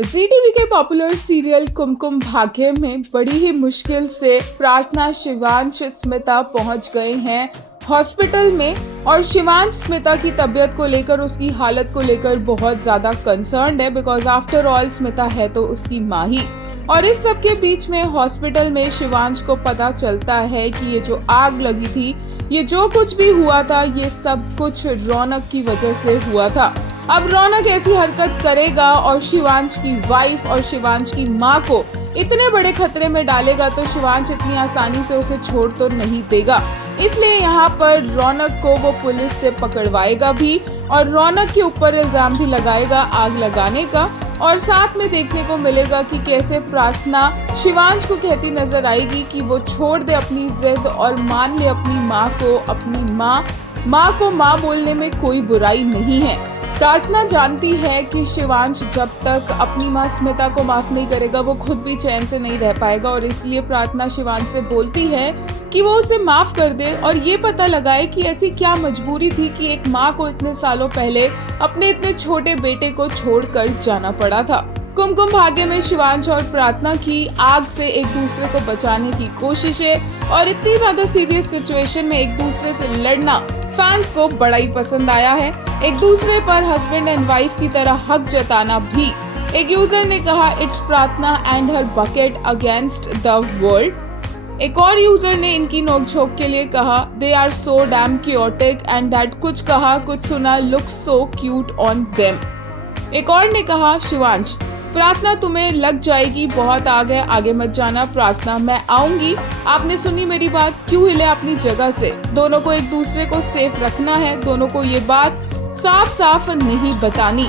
जी TV के popular serial Kumkum Bhagya में बड़ी ही मुश्किल से प्रार्थना, शिवांश, स्मिता पहुंच गए हैं हॉस्पिटल में। और शिवांश स्मिता की तबीयत को लेकर, उसकी हालत को लेकर बहुत ज्यादा कंसर्न्ड है, बिकॉज आफ्टर ऑल स्मिता है तो उसकी माँ ही। और इस सब के बीच में हॉस्पिटल में शिवांश को पता चलता है कि ये जो आग लगी थी, ये जो कुछ भी हुआ था, ये सब कुछ रौनक की वजह से हुआ था। अब रौनक ऐसी हरकत करेगा और शिवांश की वाइफ और शिवांश की माँ को इतने बड़े खतरे में डालेगा, तो शिवांश इतनी आसानी से उसे छोड़ तो नहीं देगा। इसलिए यहाँ पर रौनक को वो पुलिस से पकड़वाएगा भी और रौनक के ऊपर इल्जाम भी लगाएगा आग लगाने का। और साथ में देखने को मिलेगा कि कैसे प्रार्थना शिवांश को कहती नजर आएगी कि वो छोड़ दे अपनी जिद और मान ले अपनी माँ को, अपनी माँ को माँ बोलने में कोई बुराई नहीं है। प्रार्थना जानती है कि शिवांश जब तक अपनी माँ स्मिता को माफ नहीं करेगा, वो खुद भी चैन से नहीं रह पाएगा, और इसलिए प्रार्थना शिवांश से बोलती है कि वो उसे माफ कर दे और ये पता लगाए कि ऐसी क्या मजबूरी थी कि एक माँ को इतने सालों पहले अपने इतने छोटे बेटे को छोड़कर जाना पड़ा था। कुमकुम भाग्य में शिवांश और प्रार्थना की आग से एक दूसरे को बचाने की कोशिशें और इतनी ज्यादा सीरियस सिचुएशन में एक दूसरे से लड़ना फैंस को बड़ा ही पसंद आया है। एक दूसरे पर हस्बैंड एंड वाइफ की तरह हक जताना भी। एक यूजर ने कहा, it's Prarthana and her bucket against the world. एक और यूजर ने इनकी नोकझोंक के लिए कहा, they are so damn chaotic and that कुछ कहा कुछ सुना looks so cute on them. एक और ने कहा, शिवांश प्रार्थना तुम्हें लग जाएगी, बहुत आगे मत जाना प्रार्थना, मैं आऊंगी, आपने सुनी मेरी बात, क्यों हिले अपनी जगह से। दोनों को एक दूसरे को सेफ रखना है, दोनों को ये बात साफ नहीं बतानी।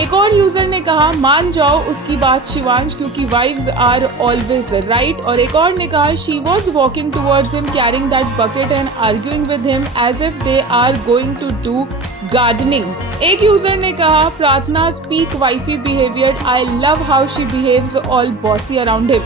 एक और यूजर ने कहा, मान जाओ उसकी बात शिवांश, क्योंकि वाइव्स आर ऑलवेज राइट। और एक और ने कहा, she was walking towards him carrying that bucket and arguing with him as if they are going to do gardening. एक यूजर ने कहा, Prarthana peak wifey behaviour, I love how she behaves all bossy around him.